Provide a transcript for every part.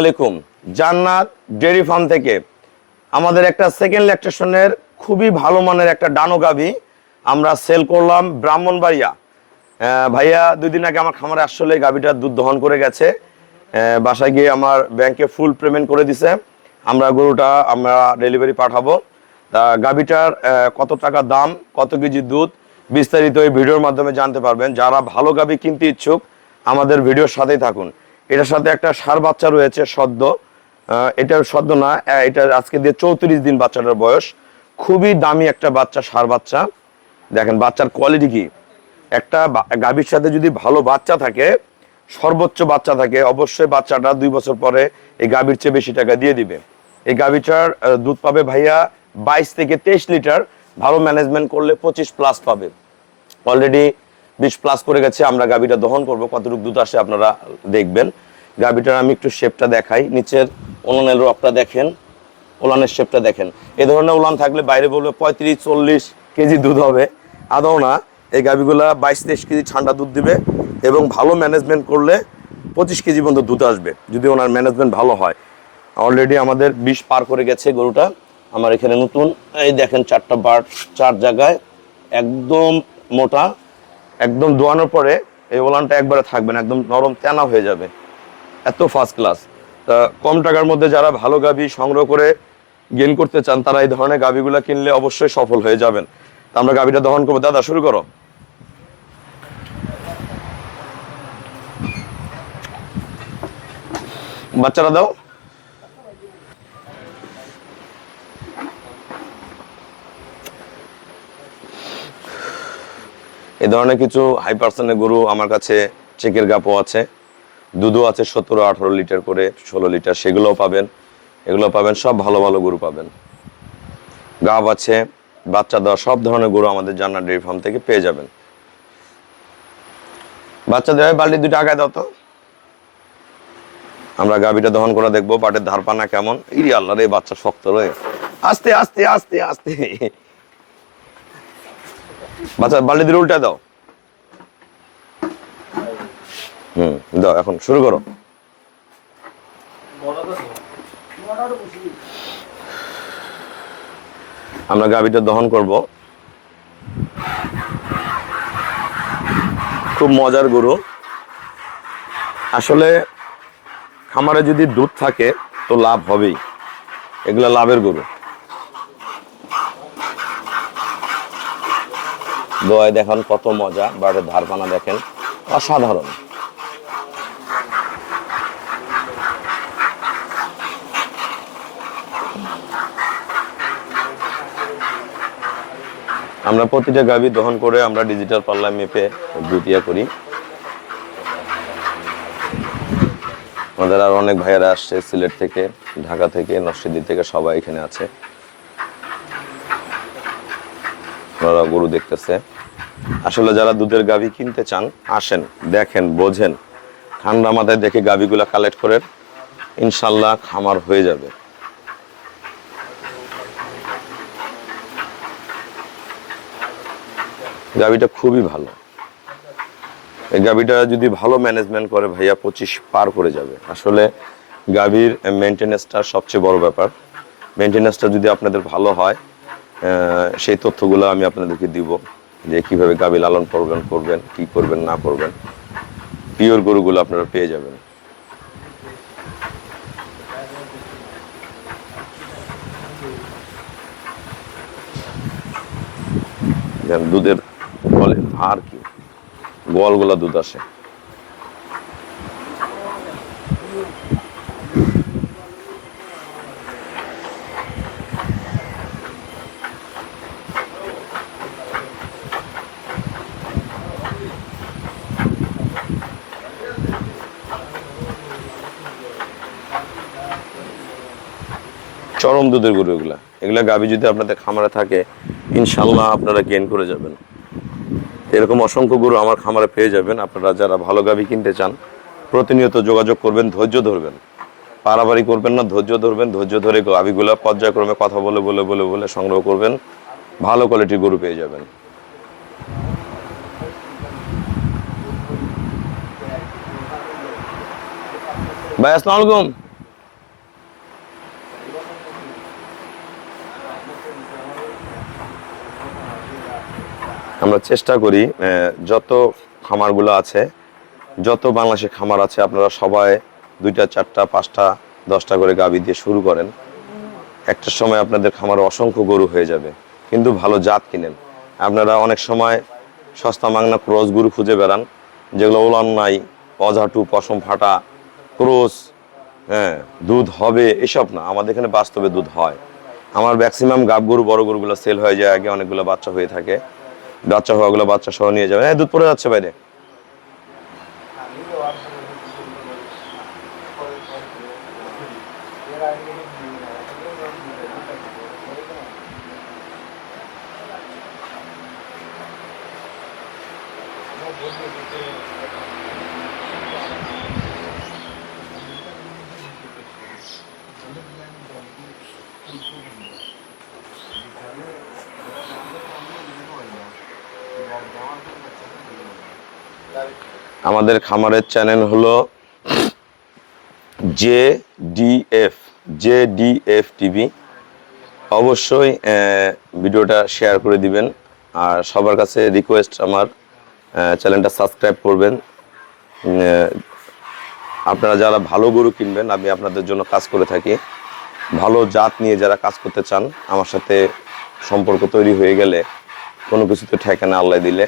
আলাইকুম। জান্নাত dairy farm থেকে আমাদের একটা সেকেন্ড ল্যাকটেশনের খুবই ভালো মানের একটা ডানো গাভী আমরা সেল করলাম ব্রাহ্মণবাড়িয়া। ভাইয়া 2 দিন আগে আমার খামারে আসলে গাভীটার দুধ দহন করে গেছে। বাসায় গিয়ে আমার ব্যাংকে ফুল পেমেন্ট করে দিছে। গরুটা আমরা ডেলিভারি পাঠাবো। তা গাভীটার কত টাকা দাম, কত কেজি দুধ বিস্তারিত এই ভিডিওর মাধ্যমে জানতে পারবেন। যারা ভালো গাভী কিনতে ইচ্ছুক আমাদের ভিডিওর সাথেই থাকুন। এটার সাথে একটা ষাঁড় বাচ্চা রয়েছে সদ্য, এটা সদ্য না, এটা আজকে দিয়ে 34 দিন বাচ্চাটার বয়স। খুবই দামি একটা বাচ্চা, ষাঁড় বাচ্চা। দেখেন বাচ্চার কোয়ালিটি কি। একটা গাভীর সাথে যদি ভালো বাচ্চা থাকে, সর্বোচ্চ বাচ্চা থাকে, অবশ্যই বাচ্চাটা 2 বছর পরে এই গাভীর চেয়ে বেশি টাকা দিয়ে দিবে। এই গাভীটার দুধ পাবে ভাইয়া 22 থেকে 23 লিটার, ভালো ম্যানেজমেন্ট করলে 25+ পাবে। অলরেডি 20+ করে গেছে। আমরা গাভীটা দহন করব, কতটুকু দুধ আসে আপনারা দেখবেন। গাভীটার আমি একটু শেপটা দেখাই। নিচের ওলানের রকটা দেখেন, ওলানের শেপটা দেখেন। এই ধরনের ওলান থাকলে বাইরে বলবে 35-40 কেজি দুধ হবে, আদৌ না। এই গাভীগুলা 22-23 কেজি ঠান্ডা দুধ দিবে এবং ভালো ম্যানেজমেন্ট করলে 25 কেজি পর্যন্ত দুধ আসবে যদি ওনার ম্যানেজমেন্ট ভালো হয়। অলরেডি আমাদের 20 পার করে গেছে গরুটা। আমার এখানে নতুন এই দেখেন 4টা বার 4 জায়গায় একদম মোটা। একদম দোয়ানোর পরে এই ওলানটা একবারে থাকবে না, একদম নরম তেনা হয়ে যাবে, এত ফার্স্ট ক্লাস। তা কম টাকার মধ্যে যারা ভালো গাভী সংগ্রহ করে গেইন করতে চান তারা এই ধরনের গাভীগুলো কিনলে অবশ্যই সফল হয়ে যাবেন। তা আমরা গাভীটা দহন করবো। দাদা শুরু করো। বাচ্চারা দাও। এই ধরনের কিছু হাই পার্সেন্টের গরু আমার কাছে চেকের গাপও আছে, দুধও আছে 17-18 লিটার করে, 16 লিটার, সেগুলোও পাবেন। এগুলো পাবেন, সব ভালো ভালো গরু পাবেন। গাব আছে, বাচ্চা দেওয়া সব ধরনের গরু আমাদের জান্নাত ডেয়ারি ফার্ম থেকে পেয়ে যাবেন। বাচ্চা দেওয়া বালতি 2টা আগায় দাও তো। আমরা গাভীটা দহন করে দেখবো পাটের ধারপানা কেমন। ইরি আল্লাহ রে, বাচ্চা শক্ত রয়ে। আস্তে আস্তে আস্তে আস্তে বাচ্চা বালতি দিয়ে উল্টা দাও। দাও, এখন শুরু করো। আমরা গাভীটা দহন করব। খুব মজার গরু আসলে। খামারে যদি দুধ থাকে তো লাভ হবেই, এগুলা লাভের গরু। দোয়ায় দেখেন কত মজা, বাড়ির ধারপানা দেখেন অসাধারণ। আমরা প্রতিটা গাভী দহন করে আমরা ডিজিটাল পাল্লায় মেপে দুধ করি। আমাদের আর অনেক ভাইয়েরা আসছে সিলেট থেকে, ঢাকা থেকে, নরসিংদী থেকে, সবাই এখানে আছে। ওরা গরু দেখতেছে। আসলে যারা দুধের গাভী কিনতে চান আসেন, দেখেন, বোঝেন, ঠান্ডা মাথায় দেখে গাভীগুলা কালেক্ট করেন, ইনশাল্লাহ খামার হয়ে যাবে। গাভীটা খুবই ভালো। এই গাভীটা যদি ভালো ম্যানেজমেন্ট করে ভাইয়া 25 পার করে যাবে। আসলে গাভীর মেনটেনেন্সটা সবচেয়ে বড় ব্যাপার। মেনটেনেন্সটা যদি আপনাদের ভালো হয়, সেই তথ্যগুলো আমি আপনাদেরকে দিব, যে কিভাবে গাভী লালন করবেন, কি করবেন না করবেন। পিওর গরুগুলো আপনারা পেয়ে যাবেন। দুধের বলে আর কি, গোয়ালগুলা দুধ আসে। চরম দুধের গরু এগুলা। এগুলা গাভী যদি আপনাদের খামারে থাকে ইনশাল্লাহ আপনারা গেইন করে যাবেন। এরকম অসংখ্য গরু আমার খামারে পেয়ে যাবেন। আপনারা যারা ভালো গাভী কিনতে চান প্রতিনিয়ত যোগাযোগ করবেন, ধৈর্য ধরবেন, পারাবারি করবেন না, ধৈর্য ধরবেন। ধৈর্য ধরে গাভীগুলা পর্যায়ক্রমে কথা বলে বলে বলে বলে সংগ্রহ করবেন, ভালো কোয়ালিটির গরু পেয়ে যাবেন। ভাই আসসালামু আলাইকুম। আমরা চেষ্টা করি যত খামারগুলো আছে, যত বাংলাদেশে খামার আছে, আপনারা সবাই 2টা 4টা 5টা 10টা করে গাভী দিয়ে শুরু করেন। একটা সময় আপনাদের খামারে অসংখ্য গরু হয়ে যাবে, কিন্তু ভালো জাত কিনেন। আপনারা অনেক সময় সস্তা মাংনা ক্রস গরু খুঁজে বেড়ান, যেগুলো ওলান নাই, অঝাটু পশম ফাটা ক্রস, হ্যাঁ দুধ হবে এসব না। আমাদের এখানে বাস্তবে দুধ হয়। আমার ম্যাক্সিমাম গাব গরু বড় গরুগুলো সেল হয়ে যায় আগে, অনেকগুলো বাচ্চা হয়ে থাকে, বাচ্চা হওয়াগুলো বাচ্চা সহ নিয়ে যাবে। হ্যাঁ দুধ পড়ে যাচ্ছে বাইরে। আমাদের খামারের চ্যানেল হলো জেডিএফ টিভি। অবশ্যই ভিডিওটা শেয়ার করে দিবেন, আর সবার কাছে রিকোয়েস্ট আমার চ্যানেলটা সাবস্ক্রাইব করবেন। আপনারা যারা ভালো গরু কিনবেন, আমি আপনাদের জন্য কাজ করে থাকি। ভালো জাত নিয়ে যারা কাজ করতে চান, আমার সাথে সম্পর্ক তৈরি হয়ে গেলে কোনো কিছুতে ঠেকানা আল্লাহ দিলে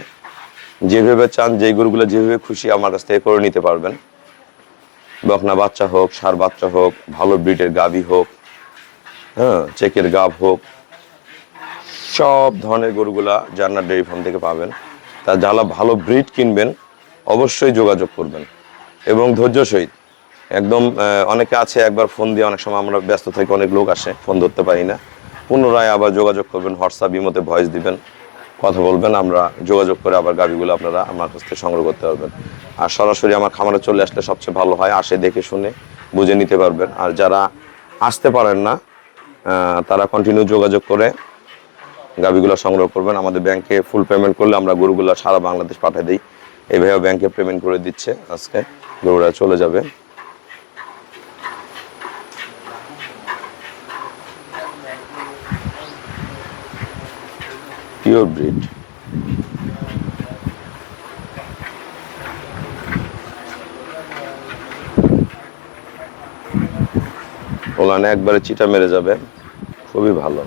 যেভাবে চান, যে গরুগুলো যেভাবে খুশি আমার কাছ থেকে করে নিতে পারবেন। বকনা বাচ্চা হোক, ষাঁড় বাচ্চা হোক, ভালো ব্রিডের গাভী হোক, হ্যাঁ চেকের গাভ হোক, সব ধরনের গরুগুলা জান্নাত ডেইরি ফার্ম থেকে পাবেন। তা যারা ভালো ব্রিড কিনবেন অবশ্যই যোগাযোগ করবেন, এবং ধৈর্য সহিত একদম। অনেকে আছে একবার ফোন দিয়ে, অনেক সময় আমরা ব্যস্ত থাকি, অনেক লোক আসে, ফোন ধরতে পারি না। পুনরায় আবার যোগাযোগ করবেন, হোয়াটসঅ্যাপ ইমোতে ভয়েস দিবেন, কথা বলবেন, আমরা যোগাযোগ করে আবার গাভীগুলো আপনারা আমার কাছ থেকে সংগ্রহ করতে পারবেন। আর সরাসরি আমার খামারে চলে আসলে সবচেয়ে ভালো হয়, আসে দেখে শুনে বুঝে নিতে পারবেন। আর যারা আসতে পারেন না, তারা কন্টিনিউ যোগাযোগ করে গাভীগুলো সংগ্রহ করবেন। আমাদের ব্যাংকে ফুল পেমেন্ট করলে আমরা গরুগুলো সারা বাংলাদেশ পাঠিয়ে দিই। এইভাবে ব্যাংকে পেমেন্ট করে দিচ্ছে, আজকে গরুরা চলে যাবে। Pure breed. ওলানে একবারে চিটা মেরে যাবে, খুবই ভালো।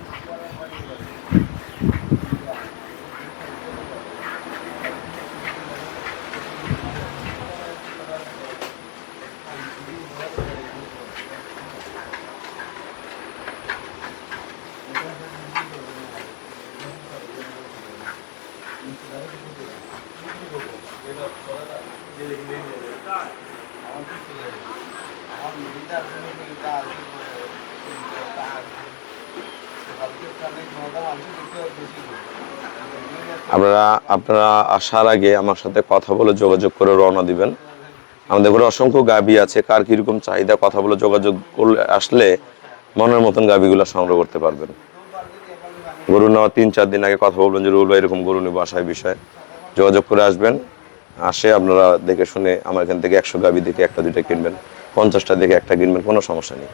আপনারা আপনারা আসার আগে আমার সাথে কথা বলে যোগাযোগ করে রওনা দিবেন। আমাদের ঘরে অসংখ্য গাভী আছে, কার কিরকম চাহিদা কথা বলে যোগাযোগ করলে আসলে মনের মতন গাভীগুলো সংগ্রহ করতে পারবেন। গরু নেওয়া 3-4 দিন আগে কথা বলবেন যে রুল ভাই এরকম গরু নেবো, আশায় বিষয় যোগাযোগ করে আসবেন। আসে আপনারা দেখে শুনে আমার এখান থেকে 100 গাভী দেখে 1টা 2টা কিনবেন, 50টা দেখে 1টা কিনবেন, কোনো সমস্যা নেই।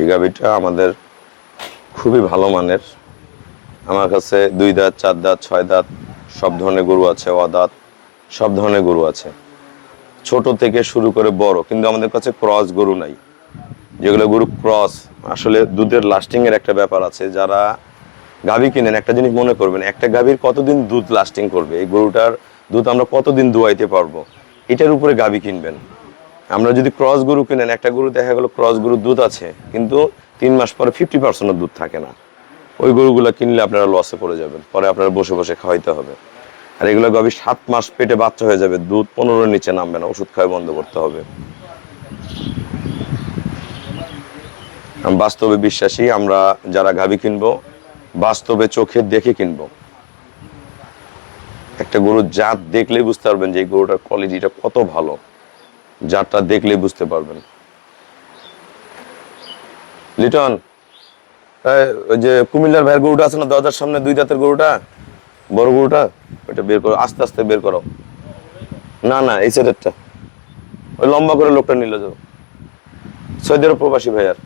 এই গাভীটা আমাদের খুবই ভালো মানের। আমার কাছে 2 দাঁত 4 দাঁত 6 দাঁত সব ধরনের গরু আছে, অদাঁত সব ধরনের গরু আছে, ছোট থেকে শুরু করে বড়। কিন্তু আমাদের কাছে ক্রস গরু নাই, যেগুলো গরু ক্রস। আসলে দুধের লাস্টিং এর একটা ব্যাপার আছে। যারা গাভী কিনেন একটা জিনিস মনে করবেন, একটা গাভীর কতদিন দুধ লাস্টিং করবে, এই গরুটার দুধ আমরা কতদিন দুয়াইতে পারবো, এটার উপরে গাভী কিনবেন। আমরা যদি ক্রস গরু কিনেন, একটা গরু দেখা গেল ক্রস গরুর দুধ আছে, কিন্তু 3 মাস পরে 50% দুধ থাকে না। ওই গরুগুলো কিনলে আপনারা লসে পড়ে যাবেন, পরে আপনারা বসে বসে খাওয়াইতে হবে। আর এগুলো গাভী 7 মাস পেটে বাচ্চা হয়ে যাবে, দুধ 15-এর নিচে নামবে না, ওষুধ খাওয়া বন্ধ করতে হবে। আমি বাস্তবে বিশ্বাসী, আমরা যারা গাভী কিনবো বাস্তবে চোখে দেখে কিনবো। একটা গরুর জাত দেখলেই বুঝতে পারবেন যে এই গরুটার কোয়ালিটিটা কত ভালো, জাতটা দেখলেই বুঝতে পারবেন। লিটন, ওই যে কুমিল্লার ভাইয়ের গরুটা আছে না দরজার সামনে 2 দাঁতের গরুটা, বড় গরুটা ওটা বের করো, আস্তে আস্তে বের করো। না না, এই সাইডেরটা, ওই লম্বা করে লোকটা নিল যাও, সৌদি আরব প্রবাসী ভাইয়ার।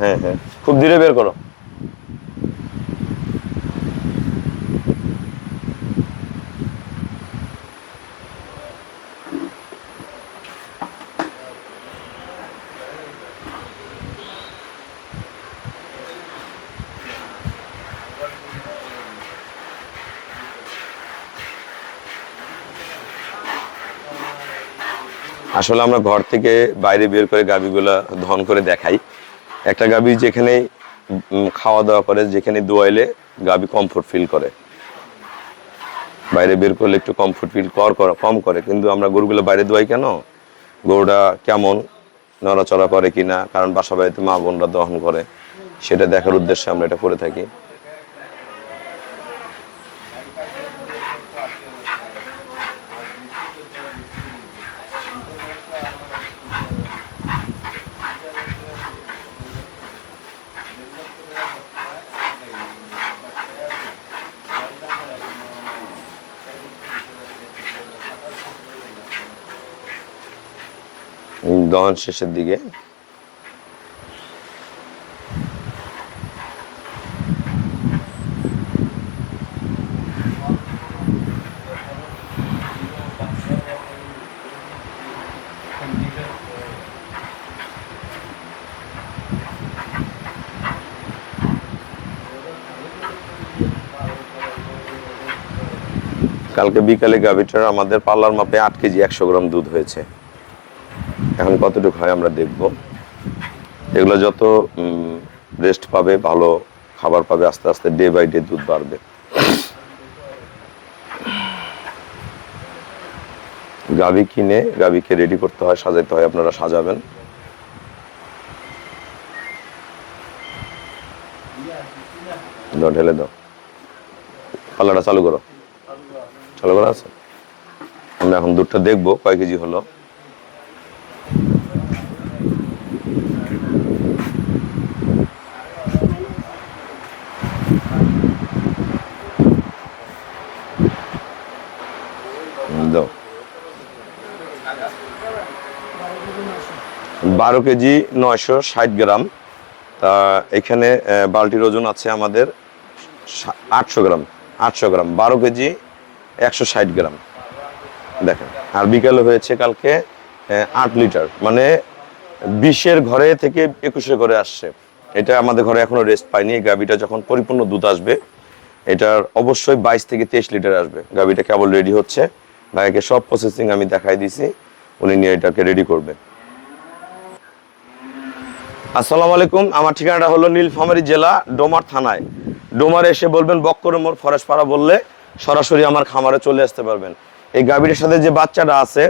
হ্যাঁ হ্যাঁ, খুব ধীরে বের করো। আসলে আমরা ঘর থেকে বাইরে বের করে গাভীগুলা ধন করে দেখাই। একটা গাভী যেখানে খাওয়া দাওয়া করে, যেখানে দোয়াইলে গাভী কমফোর্ট ফিল করে, বাইরে বের করলে একটু কমফোর্ট ফিল কম করে। কিন্তু আমরা গরুগুলো বাইরে দোয়াই কেন, গরুটা কেমন নড়াচড়া করে কিনা, কারণ বাসা বাড়িতে মা বোনরা দহন করে, সেটা দেখার উদ্দেশ্যে আমরা এটা করে থাকি। দহন শেষের দিকে কালকে বিকালে গাভীটার আমাদের পাল্লার মাপে 8 কেজি 100 গ্রাম দুধ হয়েছে। এখন কতটুকু হয় আমরা দেখব। এগুলো যত রেস্ট পাবে, ভালো খাবার পাবে, আস্তে আস্তে ডে বাই ডে দুধ বাড়বে। গাভী কিনে গাভীকে রেডি করতে হয়, সাজাইতে হয়, আপনারা সাজাবেন। দাও, ঢেলে দাও, পাল্লাটা চালু করো, চালু করা আছে। আমরা এখন দুধটা দেখবো কয় কেজি হলো। দাও, 12 কেজি 960 গ্রাম। তা এখানে বালতির ওজন আছে আমাদের 800 গ্রাম। 800 গ্রাম, 12 কেজি 160 গ্রাম দেখেন। আর বিকালে হয়েছে কালকে 8 লিটার, মানে 20-এর ঘরে থেকে 21-এর ঘরে আসছে। এটা আমাদের ঘরে এখনো রেস্ট পায়নি। এই গাভীটা যখন পরিপূর্ণ দুধ আসবে, এটার অবশ্যই 22 থেকে 23 লিটার আসবে। গাভীটা কেবল রেডি হচ্ছে, ভাইকে সব প্রসেসিং আমি দেখাই দিছি, উনি নিয়ে এটাকে রেডি করবে। আসসালামু আলাইকুম, আমার ঠিকানাটা হলো নীলফামারী জেলা ডোমার থানায়। ডোমারে এসে বলবেন বক্কর মোড় ফরেশপাড়া বললে সরাসরি আমার খামারে চলে আসতে পারবেন। এই গাভীটার সাথে যে বাচ্চাটা আছে,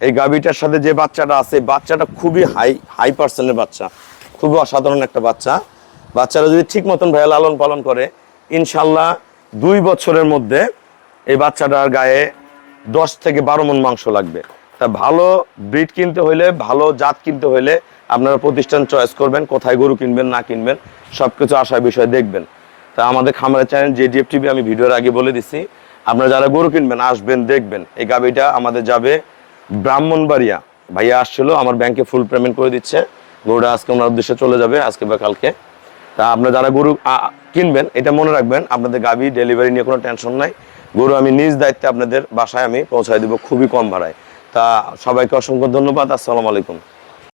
এই গাভীটার সাথে যে বাচ্চাটা আছে, বাচ্চাটা খুবই হাই পার্সেন্টের বাচ্চা, খুবই অসাধারণ একটা বাচ্চা। বাচ্চারা যদি ঠিক মতন ভাইয়া লালন পালন করে, ইনশাল্লাহ 2 বছরের মধ্যে এই বাচ্চাটার গায়ে 10 থেকে 12 মণ মাংস লাগবে। তা ভালো ব্রিড কিনতে হইলে, ভালো জাত কিনতে হইলে আপনারা প্রতিষ্ঠান চয়েস করবেন, কোথায় গরু কিনবেন না কিনবেন সবকিছু আসার বিষয় দেখবেন। তা আমাদের খামারের চ্যানেল জেডিএফ টিভি, আমি ভিডিওর আগে বলে দিচ্ছি, আপনারা যারা গরু কিনবেন আসবেন, দেখবেন। এই গাভীটা আমাদের যাবে ব্রাহ্মণবাড়িয়া। ভাইয়া আসছিল, আমার ব্যাংকে ফুল পেমেন্ট করে দিচ্ছে। গরুটা আজকে ওনার উদ্দেশ্যে চলে যাবে, আজকে বা কালকে। তা আপনারা যারা গরু কিনবেন, এটা মনে রাখবেন, আপনাদের গাভী ডেলিভারি নিয়ে কোনো টেনশন নাই। গরু আমি নিজ দায়িত্বে আপনাদের বাসায় আমি পৌঁছায় দেবো, খুবই কম ভাড়ায়। তা সবাইকে অসংখ্য ধন্যবাদ। আসসালামু আলাইকুম।